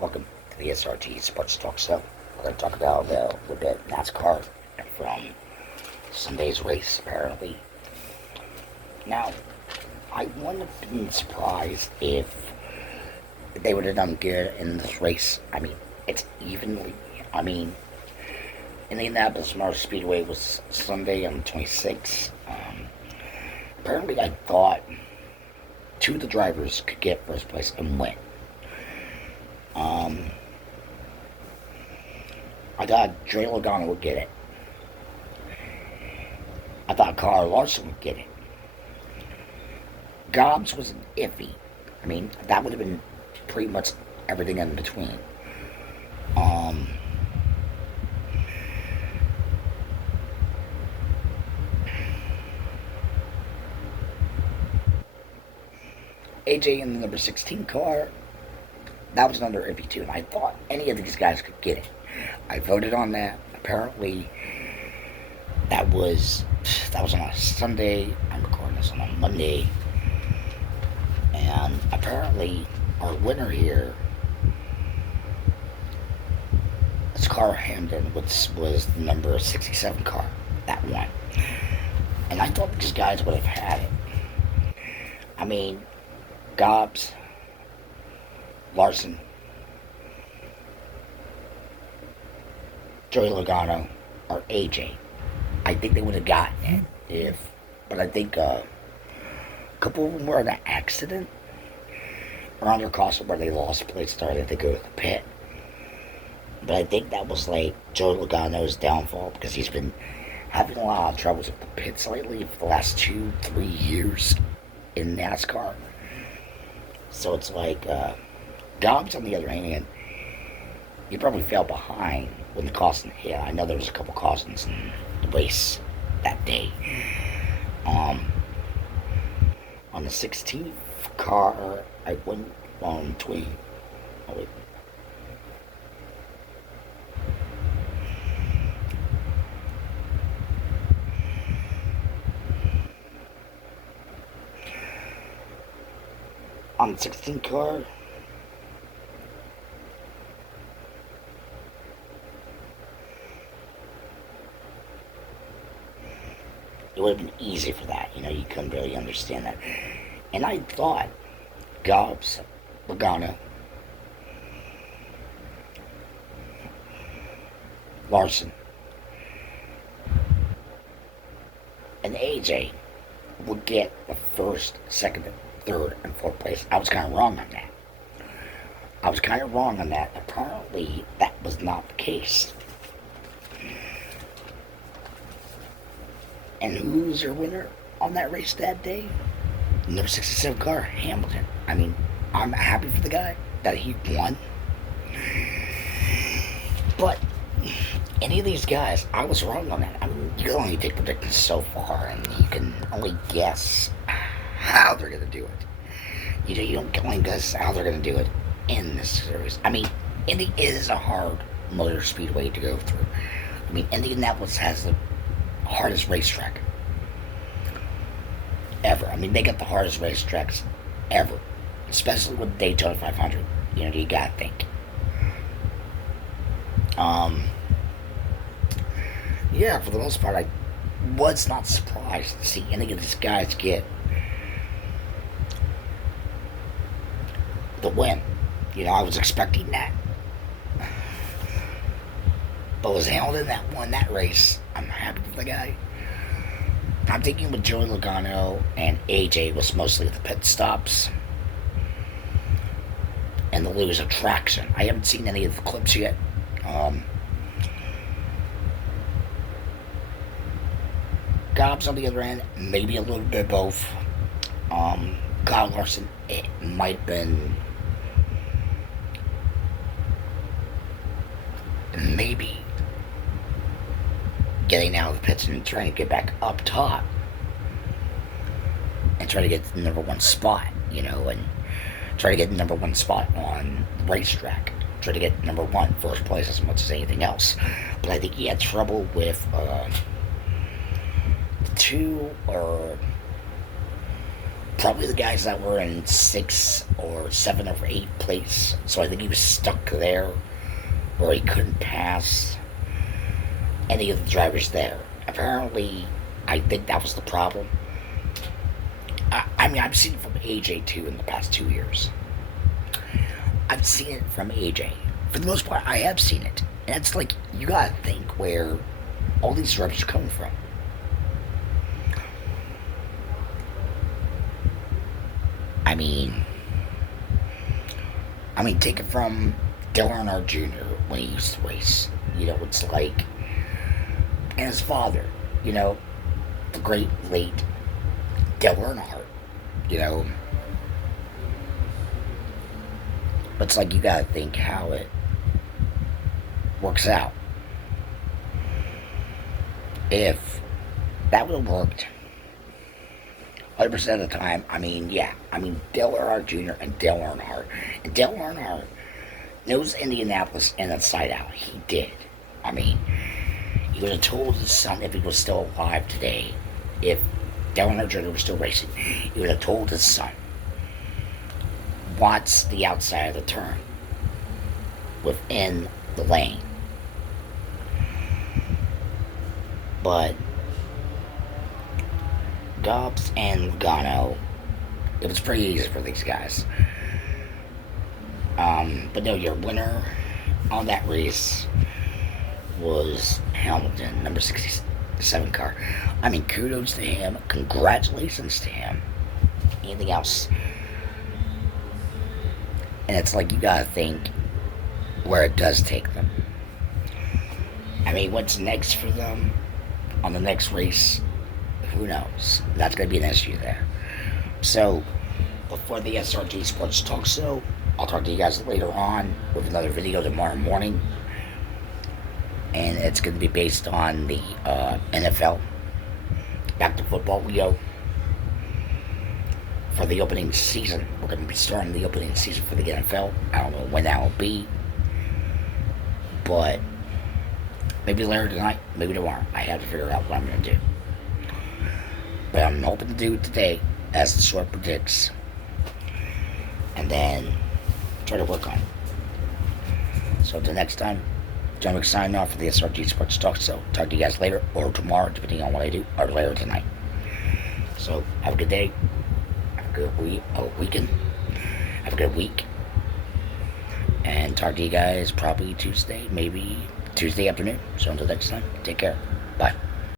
Welcome to the SRG Sports Talk Show. We're going to talk about a little bit NASCAR from Sunday's race, apparently. Now, I wouldn't have been surprised if they would have done good in this race. I mean, it's evenly. I mean, Indianapolis Motor Speedway was Sunday on the 26th. Apparently, I thought two of the drivers could get first place and win. I thought Joey Logano would get it. I thought Kyle Larson would get it. Gobbs was iffy. I mean, that would have been pretty much everything in between. Um, AJ in the number 16 car, that was another iffy too, and I thought any of these guys could get it. I voted on that. Apparently, that was on a Sunday. I'm recording this on a Monday, and apparently, our winner here is Carl Hamden, which was the number 67 car that won. And I thought these guys would have had it. I mean, Gobbs, Larson, Joey Logano, or AJ. I think they would have gotten it but I think a couple of them were in an accident around their crossing where they lost place started. I think it was the pit. But I think that was like Joey Logano's downfall because he's been having a lot of troubles with the pits lately for the last 2-3 years in NASCAR. So it's like Dobbs, on the other hand, he probably fell behind when the caution hit. I know there was a couple cautions in the race that day. On the 16th car, I went on between. Oh wait. On the 16th car, it would have been easy for that. You couldn't really understand that. And I thought Gobbs, Logano, Larson, and AJ would get the first, second, third, and fourth place. I was kind of wrong on that. Apparently, that was not the case. And who was your winner on that race that day? Number 67 car, Hamilton. I mean, I'm happy for the guy that he won. But any of these guys, I was wrong on that. I mean, you can only take predictions so far, and you can only guess how they're going to do it. You don't only guess how they're going to do it in this series. I mean, Indy is a hard motor speedway to go through. I mean, Indianapolis has the hardest racetrack ever. I mean, they got the hardest racetracks ever, especially with Daytona 500. You gotta think. Yeah, for the most part, I was not surprised to see any of these guys get the win. I was expecting that. But it was Hamilton that won that race. I'm happy for the guy. I'm thinking with Joey Logano and AJ was mostly the pit stops and the lose of traction. I haven't seen any of the clips yet. Gobbs on the other end, maybe a little bit of both. Kyle Larson, it might have been maybe getting out of the pits and trying to get back up top and try to get the number one spot, and try to get the number one spot on the racetrack. Try to get number one, first place as much as anything else. But I think he had trouble with Probably the guys that were in 6 or 7 or 8 place. So I think he was stuck there where he couldn't pass any of the drivers there. Apparently, I think that was the problem. I mean, I've seen it from AJ too in the past 2 years. I've seen it from AJ. For the most part, I have seen it. And it's like, you gotta think where all these drivers are coming from. I mean, take it from Dale Earnhardt Jr. when he used to race. You know, it's like, and his father, you know, the great late Dale Earnhardt, you know. But it's like, you gotta think how it works out. If that would have worked 100% of the time, I mean, yeah. I mean, Dale Earnhardt Jr. and Dale Earnhardt. And Dale Earnhardt knows Indianapolis inside out. He did. I mean, he would have told his son, if he was still alive today, if Dale Earnhardt Jr. was still racing, he would have told his son, watch the outside of the turn within the lane. But Dobbs and Logano, it was pretty easy for these guys. But no, your winner on that race was Hamilton, number 67 car. I mean, kudos to him. Congratulations to him. Anything else? And it's like, you gotta think where it does take them. I mean, what's next for them on the next race? Who knows? That's going to be an issue there. So, before the SRG Sports Talk Show, I'll talk to you guys later on with another video tomorrow morning. And it's going to be based on the NFL. Back to football we go. For the opening season. We're going to be starting the opening season for the NFL. I don't know when that will be. But maybe later tonight, maybe tomorrow. I have to figure out what I'm going to do. But I'm hoping to do it today, as the short predicts. And then try to work on it. So until next time, John Wick signing off for the SRG Sports Talk. So talk to you guys later or tomorrow, depending on what I do, or later tonight. So have a good day. Have a good weekend. Have a good week. And talk to you guys probably Tuesday, maybe Tuesday afternoon. So until next time, take care. Bye.